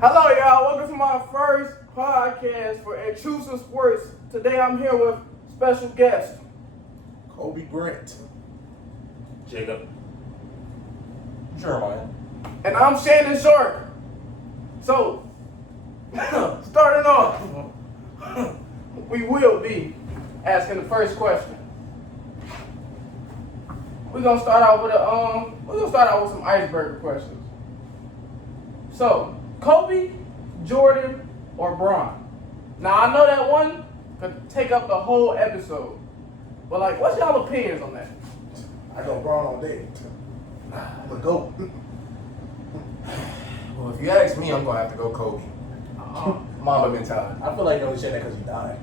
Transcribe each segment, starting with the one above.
Hello, y'all. Welcome to my first podcast for Intrusive Sports. Today I'm here with special guest Kobe Grant. Jacob. Jeremiah. and I'm Shannon Sharp. So, starting off, we will be asking the first question. We're gonna start out with some icebreaker questions. So, Kobe, Jordan, or Bron? Now I know that one could take up the whole episode, but like, what's y'all opinions on that? I go Braun all day. I'm a GOAT. Well, if you ask me, I'm gonna have to go Kobe. Mamba mentality. I feel like you only said that because he died.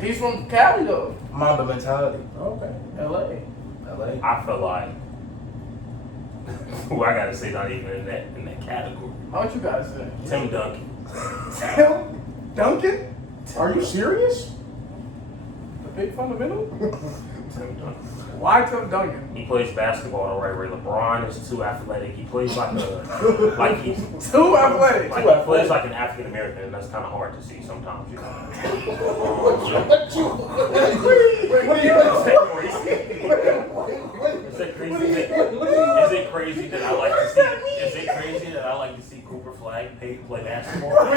He's from Cali though. Mamba mentality. Okay. LA. LA. I feel like who I gotta say not even in that category. What you guys say? Tim Duncan. Tim Duncan? Are you serious? The big fundamental? Tim Duncan. Why Tim Duncan? He plays basketball the right way. LeBron is too athletic. He plays like he's Too athletic. like he plays like an African American, and that's kind of hard to see sometimes. You know. Is it crazy? Is it crazy that I like to see? Is it crazy that I like to see Cooper Flag play basketball? What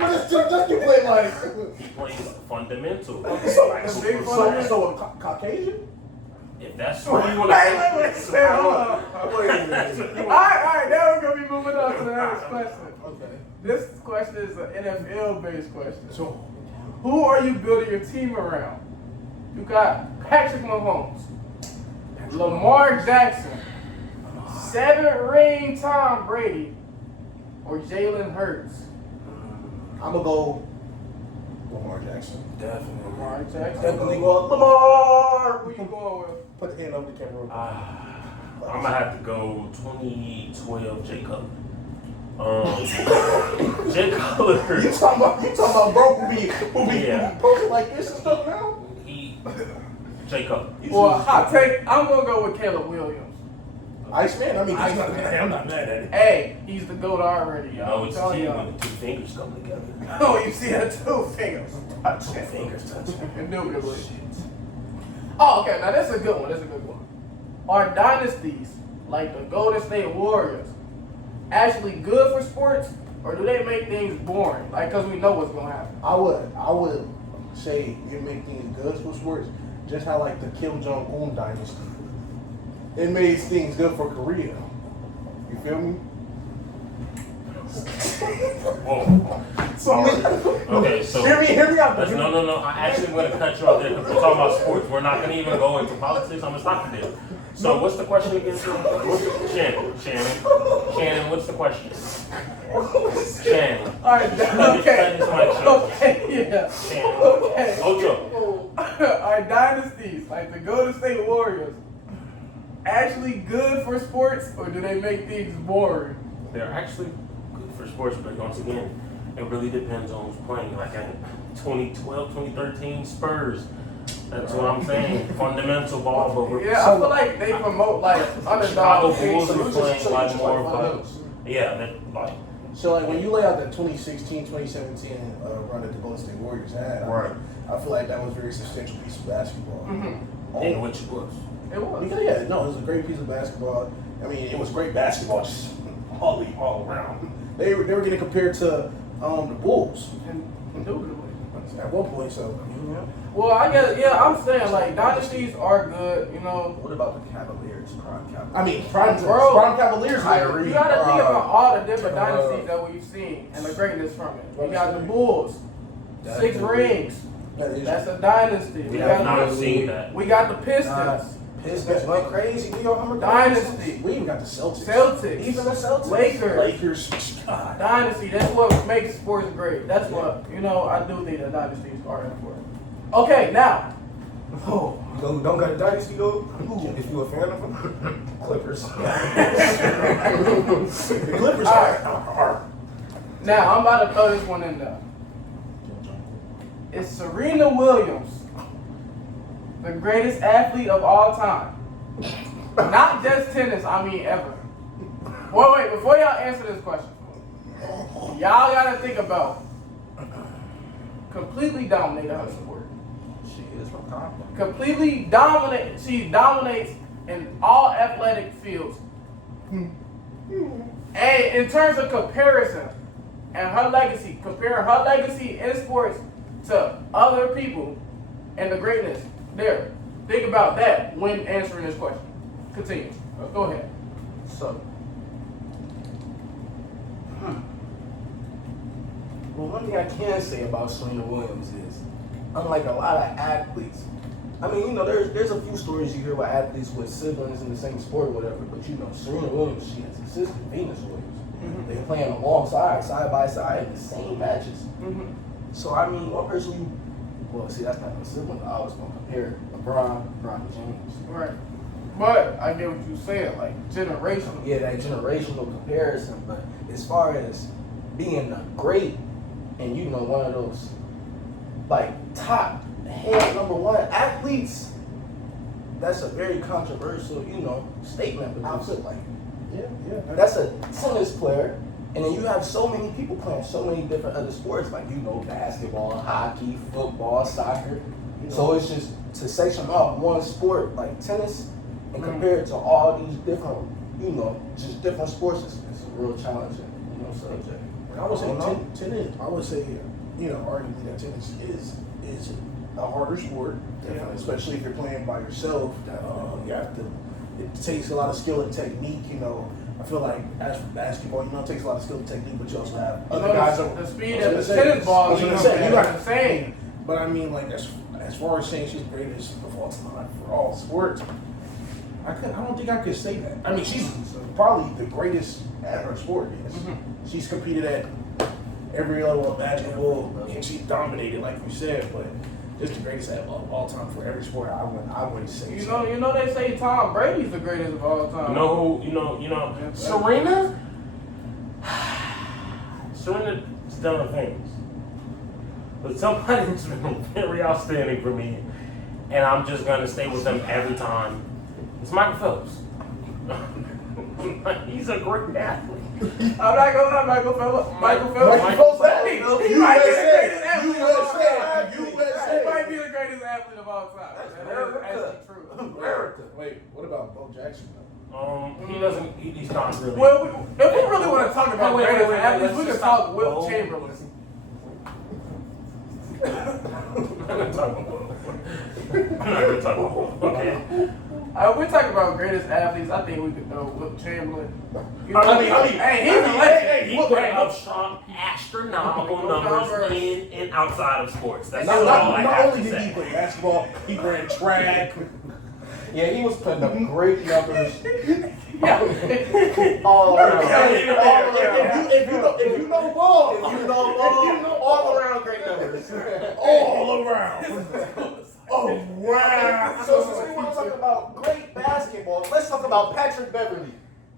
does Tim Duncan play like? He plays fundamental. Like big Cooper Flag. So a Caucasian? If that's what you want to Wait, say. hold on. Alright, now we're gonna be moving on to the next question. Okay. This question is an NFL-based question. So, Who are you building your team around? You got Patrick Mahomes, Lamar Jackson, 7-ring Tom Brady, or Jalen Hurts? I'm going to go Lamar Jackson. Definitely. Lamar Jackson. Definitely go Lamar. Who you going with? Put the hand over the camera. I'm gonna have to go 2012 Jay Cutler. Jay Cutler. You talking about bro who be Yeah. posting like this and stuff now? Jay Cutler. Well, hot take. I'm gonna go with Caleb Williams. Iceman? I mean, I'm not mad at it. Hey, he's the GOAT already, You y'all. know, I'm it's a telling team y'all. when the two fingers come together. Oh, you see that? 2 fingers. Two fingers touching. Indubitably. Oh, okay. Now that's a good one. That's a good one. Are dynasties like the Golden State Warriors actually good for sports, or do they make things boring? Like, cause we know what's gonna happen. I would say it make things good for sports, just how like the Kim Jong-un dynasty. It made things good for Korea. You feel me? Whoa. Okay, so Hear me out. no. I actually want to cut you off there because we're talking about sports. We're not going to even go into politics. I'm going to stop you there. So what's the question again? Shannon, what's the question? Shannon. All right. Okay. Okay. Yeah. Shannon. Okay. Ocho. Are dynasties like the Golden State Warriors actually good for sports, or do they make things boring? They're actually good for sports, but once again, it really depends on who's playing. Like at 2012, 2013 Spurs. That's what I'm saying. Fundamental ball, but we're Yeah, I feel like they promote like Chicago underdog Bulls teams. are playing like more of fundamentals. a that like So like when you lay out the 2016, 2017 run that the Golden State Warriors had, I feel like that was a very substantial piece of basketball. in which it was. It was. Because it was a great piece of basketball. I mean, it was great basketball just all around. They were getting compared to the Bulls Indubitably. at one point. So Well, I guess I'm saying like dynasties are good, you know. What about the Cavaliers? Prime Cavaliers. I mean, Prime Bro, Cavaliers. Kyrie. You gotta think about all the different dynasties that we've seen and the greatness from it. We got the Bulls, 6 rings. That's a dynasty. We have not seen that. We got the Pistons, Pistons went crazy. dynasty. We even got the Celtics. Celtics, Even the Celtics. Lakers. God. dynasty. That's what makes sports great. That's what I do think that dynasties are important. Okay, now. Oh. You don't got a dynasty though? If you a fan of them? Clippers. The Clippers are. Now I'm about to throw this one in there. Is Serena Williams the greatest athlete of all time? Not just tennis, I mean ever. Wait, before y'all answer this question, y'all gotta think about completely dominated her sport. She is from Compton. Completely dominate. She dominates in all athletic fields. And in terms of comparison and her legacy, comparing her legacy in sports to other people and the greatness there. Think about that when answering this question. Continue. Go ahead. So, well, one thing I can say about Serena Williams is, unlike a lot of athletes, I mean, you know, there's a few stories you hear about athletes with siblings in the same sport or whatever, but you know, Serena Williams, she has a sister, Venus Williams. Mm-hmm. They're playing alongside, side by side, in the same matches. Mm-hmm. So, I mean, one person well, see, that's not a sibling. I was going to compare LeBron James. Right. But I get what you're saying, like generational. Yeah, that generational comparison. But as far as being a great and, you know, one of those, like, top head number one athletes, that's a very controversial, you know, statement. I Because feel like, yeah. that's a tennis player, and then you have so many people playing so many different other sports, like, you know, basketball, hockey, football, soccer. You know, So it's just to section off one sport like tennis and compare it to all these different, you know, just different sports. It's a real challenging, you know, subject. I would say I don't know. tennis. I would say, you know, arguably that tennis is a harder sport, definitely, especially if you're playing by yourself. You have to. It takes a lot of skill and technique. You know, I feel like as for basketball, you know, it takes a lot of skill and technique, but you also have other guys. The speed of the tennis ball is insane. But I mean, like as far as saying she's the greatest of all time for all sports, I don't think I could say that. I mean, she's probably the greatest at her sport. Yes. Mm-hmm. She's competed at every level of basketball, and she dominated, like you said. But just the greatest of all time for every sport, I wouldn't say. You know, they say Tom Brady's the greatest of all time. You know, Serena's done her things. But somebody who's been very outstanding for me, and I'm just gonna stay with them every time, it's Michael Phelps. He's a great athlete. I'm not gonna lie, Michael Phelps. He might be the greatest athlete of all time. He might be the greatest athlete of all time. That is actually true. America. Wait, what about Bo Jackson though? He's not really. Well, if we really want to talk about Wait, greatest wait, athletes, let's we can just talk stop. Will Bo. Chamberlain. I'm not talking about. Okay. We're talking about greatest athletes. I think we could throw Will Chamberlain. You know, I mean, hey, he's a legend. He put up strong, astronomical numbers in and outside of sports. That's all I Not have only to did he say. play basketball, he ran track. Yeah, he was putting up great numbers Yeah. all around. If you know ball, all around great numbers. all around. Oh wow! So since we want to talk about great basketball, let's talk about Patrick Beverly.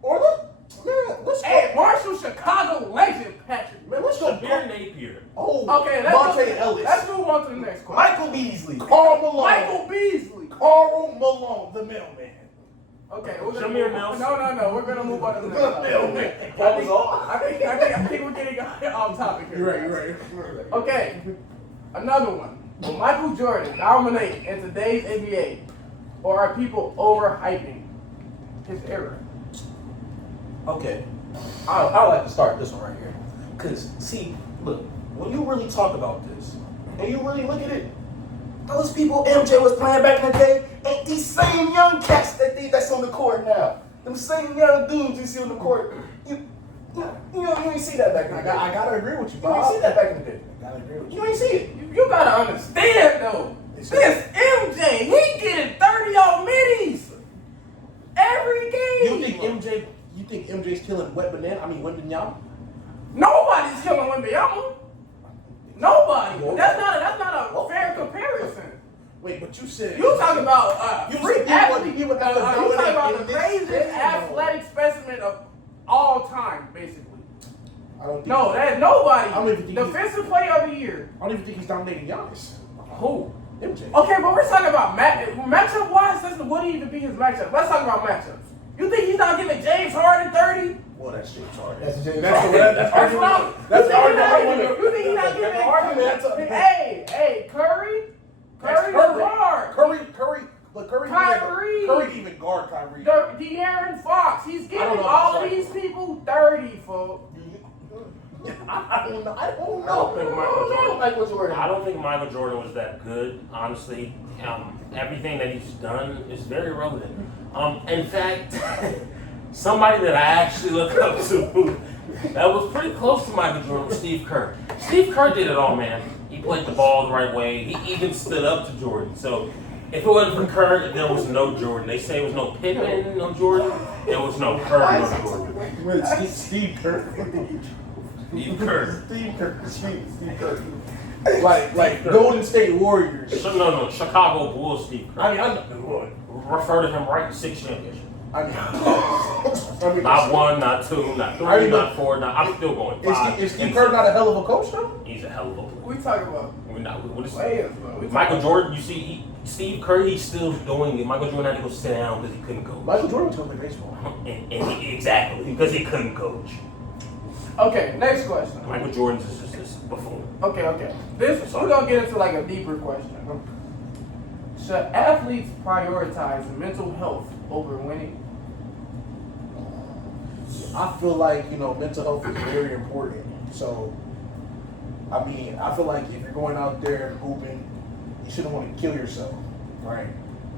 Let's go. Hey, Marshall, Chicago legend, Patrick. Man, let's go. Shabir Napier. Oh, Okay, Monte Ellis. let's move on to the next question. Michael Beasley. Carl Malone. Michael Beasley. Carl Malone, the mailman. Okay, we're gonna Jameer move on. Nelson. No. We're gonna move on to the next Mailman. That was all. I think we're getting off topic here. You're right. Okay, another one. Will Michael Jordan dominate in today's NBA, or are people overhyping his era? Okay, I like to start this one right here. Because, see, look, when you really talk about this, and you really look at it, those people MJ was playing back in the day ain't these same young cats that's on the court now. Them same young dudes you see on the court. You ain't see that back in the day. I gotta agree with you, You ain't Bob. see that back in the day. I gotta agree with you. You ain't see it. You gotta understand though. This MJ, he getting 30 on middies every game. You think MJ's killing Wembanyama? Nobody's killing Wembanyama. Nobody. That's not a fair comparison. Wait, but you said You talking about You freak said athlete. he would have to You dominate talking about in the this craziest game, though. athletic specimen of all time, basically. I don't think No, that nobody. I don't even think Defensive player of the year. I don't even think he's dominating Giannis. Who? MJ. Okay, but we're talking about matchup wise. What would even be his matchup? Let's talk about matchups. You think he's not giving James Harden 30? Well, that's James Harden. That's James That's Harden. that's argument. That's argument. I want You think he's not to. getting Argument. Hey, Curry. Curry's a guard. But Curry Kyrie. Curry even guard Kyrie. De'Aaron Fox. He's I giving don't know all about of these people 30 for. I don't know. I don't think Michael Jordan. Michael Jordan. I don't think Michael Jordan was that good, honestly. Everything that he's done is very relevant. In fact, somebody that I actually look up to that was pretty close to Michael Jordan was Steve Kerr. Steve Kerr did it all, man. He played the ball the right way. He even stood up to Jordan. So if it wasn't for Kerr, there was no Jordan. They say it was no Pippen, no Jordan. There was no Kerr, no Jordan. Wait, Steve Kerr. Steve Kerr. Steve Kerr. Like Golden State Warriors. No, Chicago Bulls Steve Kerr. I know. Refer to him right, 6 championships. I mean, Not 1, not 2, not 3, not 4, I'm still going 5. Is Steve Kerr not a hell of a coach though? He's a hell of a player. We talking about We're not. What is players, bro. Michael Jordan? You see, Steve Kerr, he's still doing it. Michael Jordan had to go sit down because he couldn't coach. Michael Jordan was going to play baseball. Exactly, because he couldn't coach. Okay, next question. Michael Jordan's is just this buffoon. Okay. We're gonna get into like a deeper question. Should athletes prioritize mental health over winning? I feel like, mental health is very important. So, I mean, I feel like if you're going out there and hooping, you shouldn't want to kill yourself, right?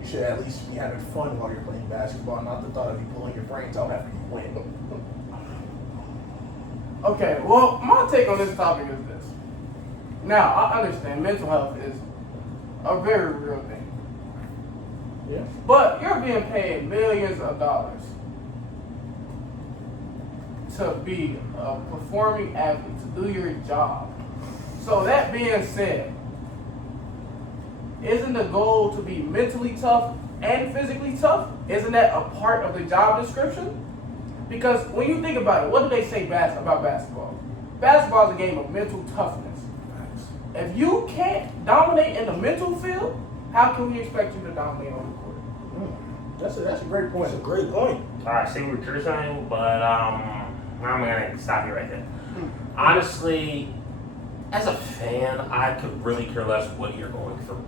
You should at least be having fun while you're playing basketball, not the thought of you pulling your brains out after you win. Okay, well, my take on this topic is this. Now, I understand mental health is a very real thing. Yeah. But you're being paid millions of dollars to be a performing athlete, to do your job. So that being said, isn't the goal to be mentally tough and physically tough? Isn't that a part of the job description? Because when you think about it, what do they say about basketball? Basketball is a game of mental toughness. If you can't dominate in the mental field, how can we expect you to dominate on the court? That's a great point. That's a great point. I see what you're saying, but I'm gonna stop you right there. Honestly, as a fan, I could really care less what you're going through.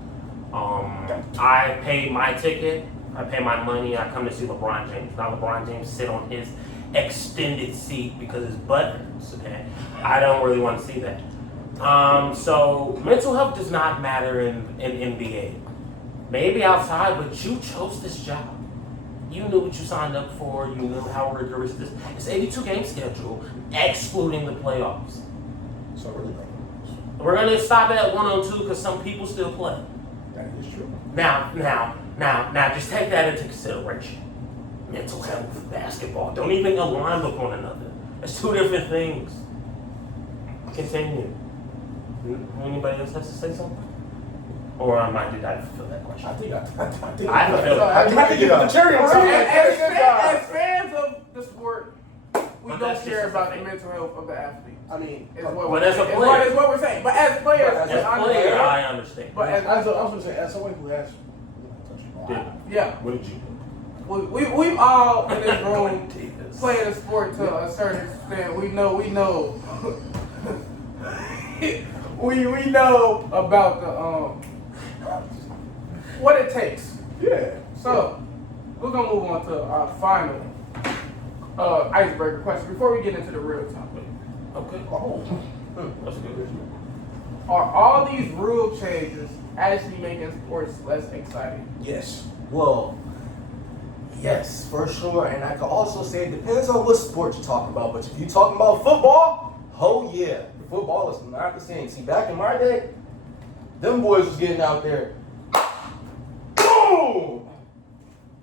I pay my ticket, I pay my money, I come to see LeBron James. Now LeBron James sit on his extended seat because his butt hurts, okay? I don't really want to see that. So mental health does not matter in NBA. Maybe outside, but you chose this job. You knew what you signed up for. You knew how rigorous this. It's 82 game schedule, excluding the playoffs. So really, We're gonna stop at 102 because some people still play. that is true. Now, just take that into consideration. Mental health, basketball, don't even align with one another. It's two different things. Continue. Anybody else has to say something? Or did I fulfill that question? I think I fulfilled it. I think you put the cherry on top. As fans of the sport, we But don't that's care just about a the thing. mental health of the athlete. I mean, Is what But we're as a saying. player- Is what we're saying. But as players, As As a player, I understand. But I was going to say, as someone who has, yeah, What did you do? we all in this room Davis. playing a sport to a certain extent. We know we know about the what it takes. yeah. So we're gonna move on to our final icebreaker question before we get into the real topic. Okay. Oh, That's good. Are all these rule changes actually making sports less exciting? yes. Well, yes, for sure. And I can also say it depends on what sport you're talking about. But if you're talking about football, oh yeah, football is not the same. See, back in my day, them boys was getting out there. Boom!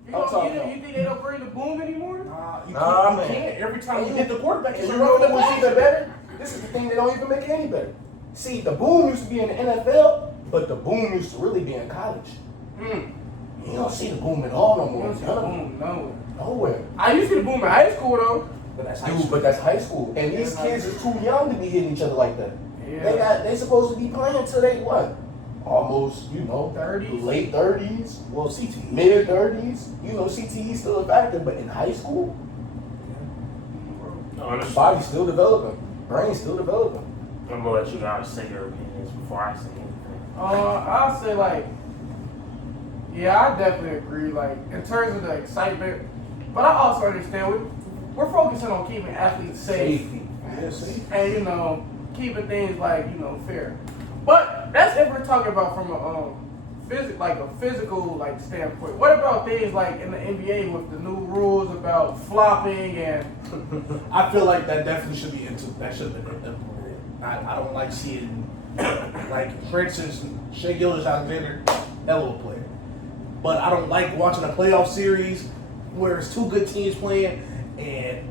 You think they don't bring the boom anymore? You Nah, can't, man. you can't. Every time you hit the quarterback, And it's you a know rubber what's even the better? This is the thing that don't even make it any better. See, the boom used to be in the NFL, but the boom used to really be in college. You don't see the boom at all no You more. don't see the boom nowhere. Nowhere. I used to see the boom in high school though. But that's high Dude, school. but that's high school. And these Yeah. kids are too young to be hitting each other like that. Yeah. They supposed to be playing till they what? Almost, 30s? late 30s. Well, CTE. Mid 30s. CTE still a factor, but in high school, Honestly, Body's still developing. Brain's still developing. I'm gonna let you guys say your opinions before I say anything. I'll say like, yeah, I definitely agree. Like in terms of the excitement, but I also understand we're focusing on keeping athletes safe Yeah, see? and keeping things like fair. But that's if we're talking about from a physical like standpoint. What about things like in the NBA with the new rules about flopping and I feel like that definitely should be that should have been implemented. I don't like seeing, like, for instance, Shea Gilgeous-Alexander, hell of a player. But I don't like watching a playoff series where it's two good teams playing and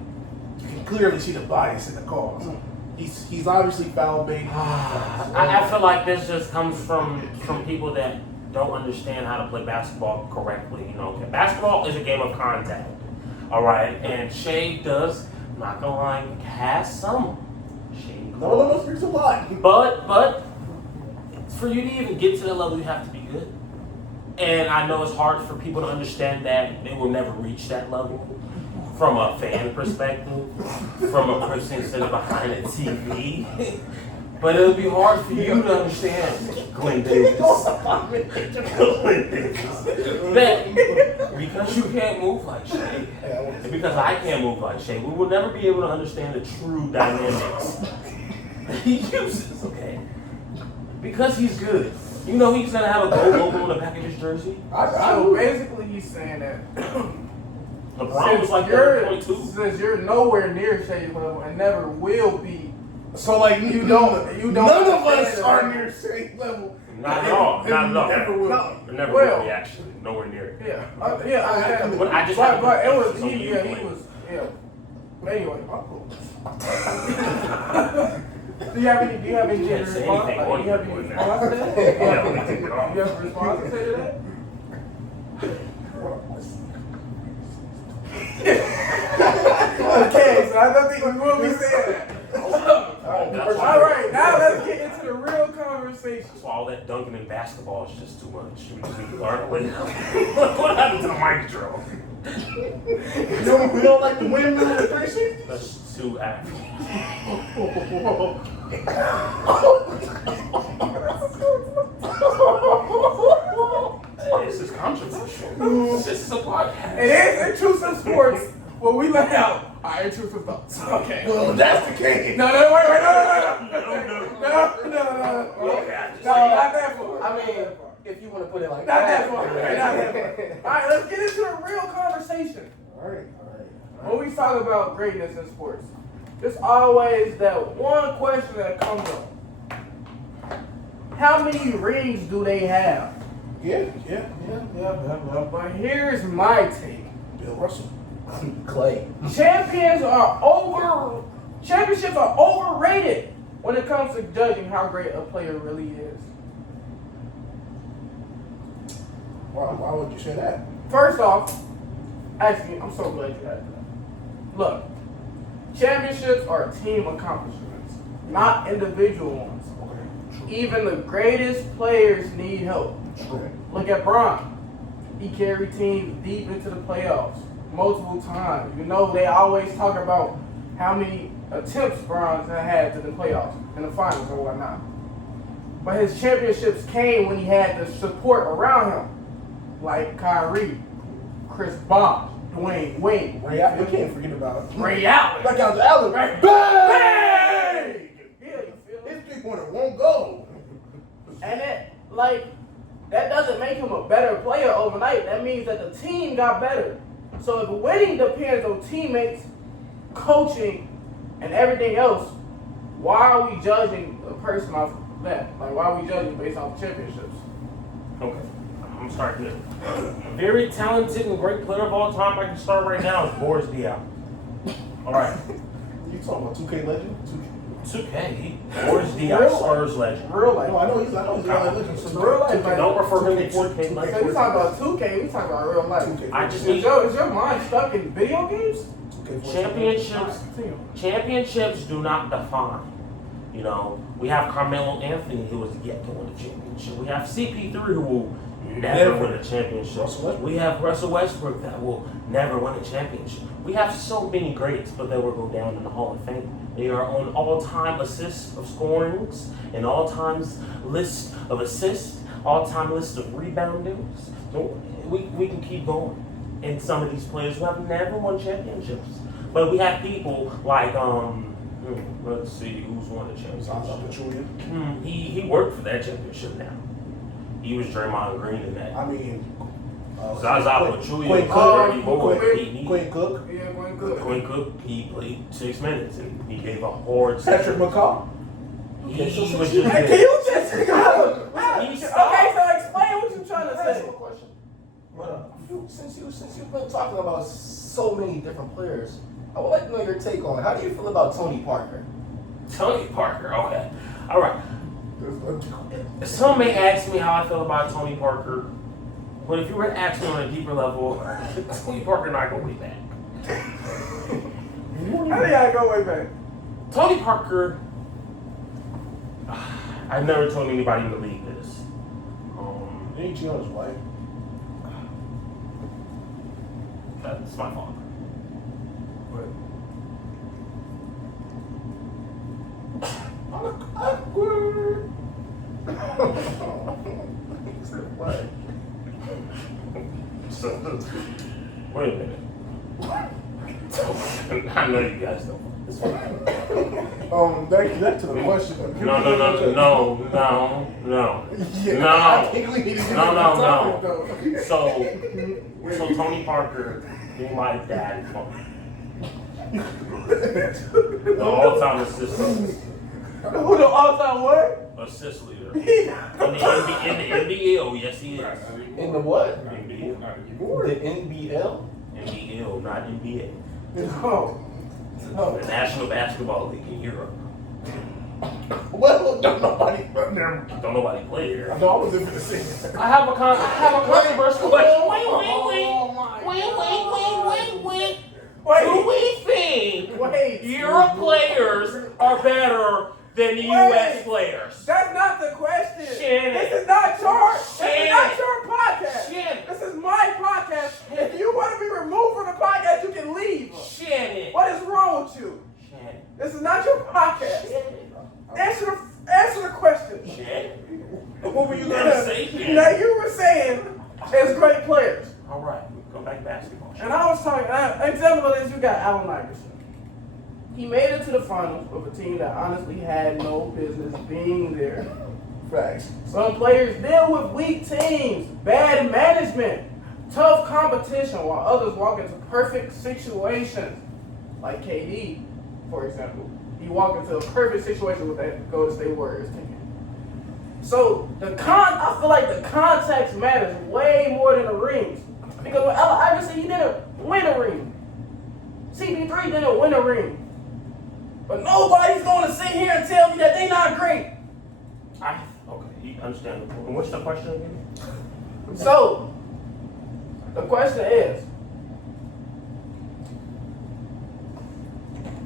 you can clearly see the bias in the calls. He's obviously foul bait. I feel like this just comes from people that don't understand how to play basketball correctly. Basketball is a game of contact. All right, and Shea does, I'm not gonna lie, has some shade. No, there's a lot. But for you to even get to that level, you have to be good. And I know it's hard for people to understand that they will never reach that level from a fan perspective, from a person sitting behind a TV. But it'll be hard for you to understand, Glenn Davis. That because you can't move like Shea, and because I can't move like Shea, we will never be able to understand the true dynamics that he uses, okay? Because he's good. He's gonna have a gold logo on the back of his jersey. so basically he's saying that LeBron was like since you're nowhere near Shea's level and never will be. So like You don't none of us understand are it. near Shea level. Not at all. Not at all. Never will. It never Well- will be actually. Nowhere near it. Yeah, I understand. But I just But it was so he you was But anyway. Do you have any can't say response? anything Like, on do you have your any board response to that? Yeah, we can take it off. Do you have a response to say to that? Okay, so I don't think we will be saying that. All right, now let's get into the real conversation. So all that dunking in basketball is just too much. We just need to learn to win. What happened to the mic drill? We don't like the windmill at 360? That's too African. This is controversial. This is a podcast. It is intrusive sports where we let out our intrusive thoughts. Okay. Well, if that's the case. No, wait, no. No, not that far. I mean, if you want to put it like Not that far. Not that far. All right, let's get into the real conversation. All right. When we talk about greatness in sports, there's always that one question that comes up. How many rings do they have? Yeah. But here's my take. Bill Russell. Clay. Championships are overrated when it comes to judging how great a player really is. Why would you say that? First off, actually, I'm so glad you asked that. Look, championships are team accomplishments, not individual ones. Even the greatest players need help. Look at Bron. He carried teams deep into the playoffs multiple times. They always talk about how many attempts Bron's had to the playoffs and the finals or whatnot. But his championships came when he had the support around him, like Kyrie, Chris Bosh, Dwayne Wade. We can't forget about Ray Allen. Like out Allen, right? Bang! Yeah, you feel me? His 3-pointer won't go. And that doesn't make him a better player overnight. That means that the team got better. So if winning depends on teammates, coaching, and everything else, why are we judging a person off that? Like, why are we judging based off championships? Okay, I'm starting here. A very talented and great player of all time I can start right now is Boris Diaw. All right. You talking about 2K legend? 2K. Boris Diaw, Spurs legend. Real life. No, I know he's not a legend. Real life. Like, Don't refer him to 2K so we legend. talking about 2K, we talking about real life. 2K. I just Is need your mind stuck in video games? 2K14. Championships do not define. We have Carmelo Anthony who was yet to win a championship. We have CP3 who will never win a championship. Russell Westbrook. We have Russell Westbrook that will never win a championship. We have so many greats, but they will go down in the Hall of Fame. They are on all-time assists of scorings, and all-time list of assists, all-time list of reboundings. So we can keep going. And some of these players who have never won championships. But we have people like, let's see, who's won a championship? He worked for that championship now. He was Draymond Green in that. I mean, Zaza Pachulia, Quinn Bernie Cook, Boyd, Quinn Cook, Yeah, Quinn Cook. Quinn Cook, he played 6 minutes and he gave a hard Patrick McCaw. He was just Hey, can you just He okay, stopped. so explain what you're trying to Ask say. you a question. Since you've been talking about so many different players, I would like to know your take on it. How do you feel about Tony Parker? Tony Parker, okay. All right. Some may ask me how I feel about Tony Parker, but if you were to ask me on a deeper level, Tony Parker not going way back. How do y'all go way back? Tony Parker, I've never told anybody in the league this. Ain't you on his wife? That's my fault. Awkward. What? So, wait a minute. I know you guys don't. It's fine. Back to the question. No. Yeah, I think we need to get No. So Tony Parker being my dad is funny. The all-time assistant. Who the all-time what? Assist leader. In the NBL, yes he is. In the what? NBL. The NBL? NBL, not NBA. No. The National Basketball League in Europe. Well, don't nobody from there. Don't nobody play there. No, I was in for the same. I have a controversial question. Wait. Do we think Wait. Europe players are better than U.S. players? That's not the question. Shannon. This is not your. This is not Shannon. your podcast. Shannon. This is my podcast. If you want to be removed from the podcast, you can leave. Shannon. What is wrong with you? Shannon. This is not your podcast. Shannon. Answer the question. Shannon. What were you going to say, Shannon? Now you were saying as great players. All right, go back to basketball. And I was talking, example of this, you got Allen Iverson. He made it to the finals with a team that honestly had no business being there. Facts. Some players deal with weak teams, bad management, tough competition, while others walk into perfect situations. Like KD, for example. He walked into a perfect situation with that Golden State Warriors team. So I feel like the context matters way more than the rings. Because with Allen Iverson, he didn't win a ring. CP3 didn't win a ring. But nobody's going to sit here and tell me that they're not great. Okay, understandable. And what's the question again? So, the question is,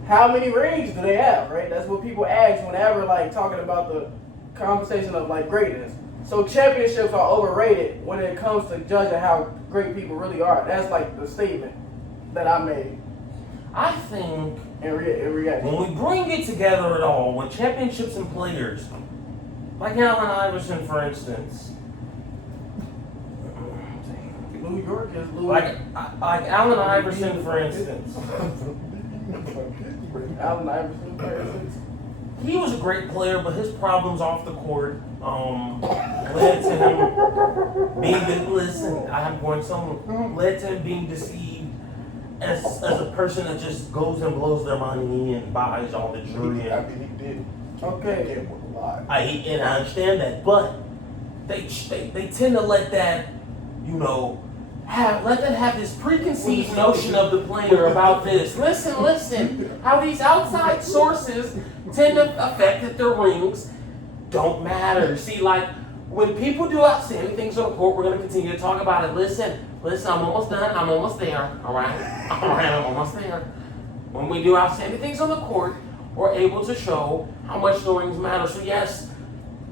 how many rings do they have, right? That's what people ask whenever, like, talking about the conversation of, like, greatness. So championships are overrated when it comes to judging how great people really are. That's, like, the statement that I made I think in reaction. when we bring it together at all, with championships and players, like Allen Iverson, for instance, New York is Louis. like Allen Iverson, for instance, Allen Iverson, for instance. he was a great player, but his problems off the court led to him led to him being deceived as a person that just goes and blows their money and buys all the jewelry. I mean, he did. Okay. He gambled a lot. I understand that, but they tend to let that, have this preconceived notion of the player about this. Listen, how these outside sources tend to affect that their rings don't matter. See, like, when people do outstanding things on the court, we're going to continue to talk about it. Listen, I'm almost done. I'm almost there. All right, I'm almost there. When we do outstanding things on the court, we're able to show how much the rings matter. So yes,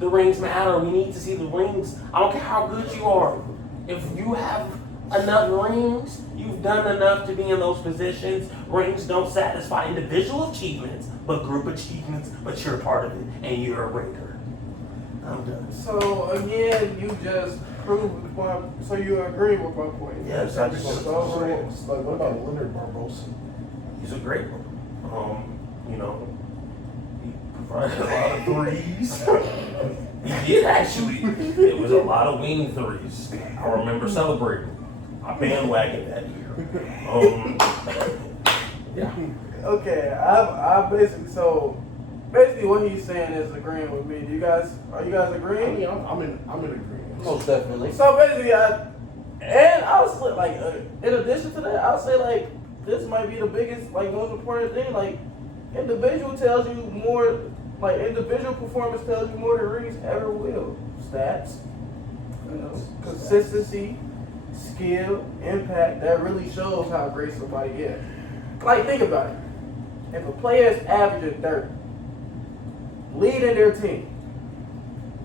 the rings matter. We need to see the rings. I don't care how good you are. If you have enough rings, you've done enough to be in those positions. Rings don't satisfy individual achievements, but group achievements, but you're part of it, and you're a ringer. I'm done. So again, you just proved the point. So you agree with my point? Yes, I just. So, like, what about Leonard Barbosa? He's a great one. You know, he provided a lot of threes. He did actually. It was a lot of wing threes. I remember celebrating. I bandwagoned that year. Yeah. Okay, I basically what he's saying is agreeing with me. Are you guys I agreeing? mean, I'm in agreement. Most definitely. So basically, I was like, in addition to that, I would say like this might be the biggest, like most important thing. Like individual tells you more, like individual performance tells you more than rings ever will. Stats, you know, consistency, skill, impact. That really shows how great somebody is. Like think about it. If a player is averaging 30, leading their team,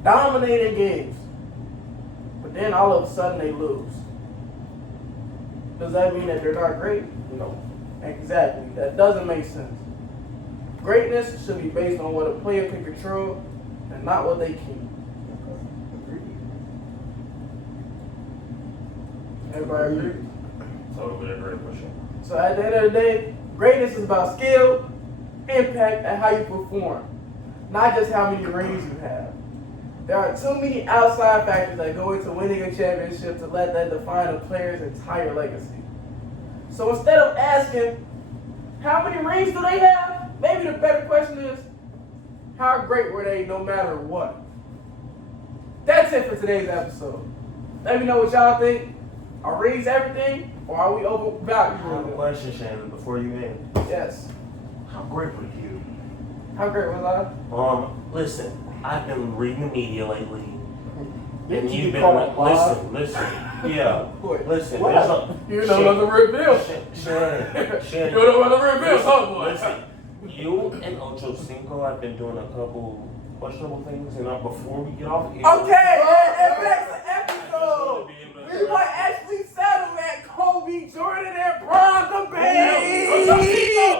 dominating games, but then all of a sudden they lose. Does that mean that they're not great? No. Exactly. That doesn't make sense. Greatness should be based on what a player can control and not what they can. Everybody agree? Totally agree with you. So at the end of the day, greatness is about skill, impact, and how you perform. Not just how many rings you have. There are too many outside factors that go into winning a championship to let that define a player's entire legacy. So instead of asking, how many rings do they have? Maybe the better question is, how great were they no matter what? That's it for today's episode. Let me know what y'all think. Are rings everything, or are we I have a overvaluing them? question, Shannon, before you end. Yes. How great were you? How great was I? Listen, I've been reading the media lately. Didn't And you you've get been caught live? listen. Yeah. What? Listen, What? there's a You know about the red bill. Shannon. You know about the red bill, huh, boy? Listen, you and Ocho Cinco have been doing a couple questionable things, and before we get off here, Okay,